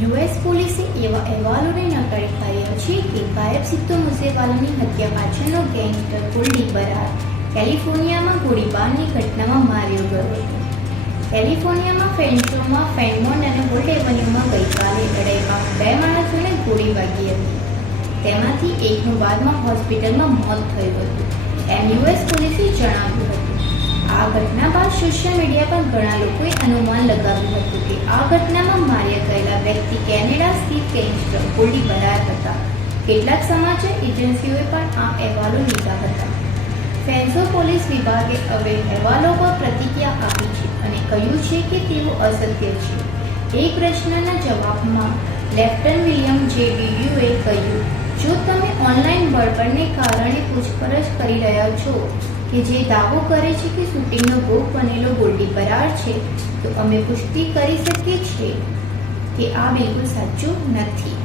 US પોલીસે એવા અહેવાલોને નકારી કાઢ્યા છે કે ગાયબ સિદ્ધો મુસેવાલાની હત્યા પાછળનો ગેંગસ્ટર કુલદીપ બરાર કેલિફોર્નિયામાં ગોળીબારની ઘટનામાં માર્યો ગયો હતો. કેલિફોર્નિયામાં ફેન્ટોમાં ફેનમોન અને હોલ્ડ એવન્યુમાં ગઈકાલે લડાઈમાં 2 માણસોને ગોળી વાગી હતી. તેમાંથી એકનું બાદમાં હોસ્પિટલમાં મોત થયું હતું, એમ યુએસ પોલીસે જણાવ્યું હતું. આ ઘટના બાદ સોશિયલ મીડિયા પર ઘણા લોકોએ અનુમાન લગાવ્યું હતું કે આ ઘટનામાં માર્યા ગયેલા વ્યક્તિ કેનેડા સ્થિત ગેંગસ્ટર કુલદીપ બરાર હતા. કેટલાક સમાચાર એજન્સીઓએ પણ આ અહેવાલો લીધા હતા. ફેન્સો પોલીસ વિભાગે હવે અહેવાલો પર પ્રતિક્રિયા આપી છે અને કહ્યું છે કે તેઓ અસત્ય છે. એક પ્રશ્નના જવાબમાં લેફ્ટનન્ટ વિલિયમ જે ડીડ્યુએ કહ્યું, જો તમે ઓનલાઈન બળબડને કારણે પૂછપરછ કરી રહ્યા છો કે જે દાવો કરે છે કે શૂટિંગનો ભોગ બનેલો કુલદીપ બરાર છે, તો અમે પુષ્ટિ કરી શકીએ છીએ કે આ બિલકુલ સાચું નથી.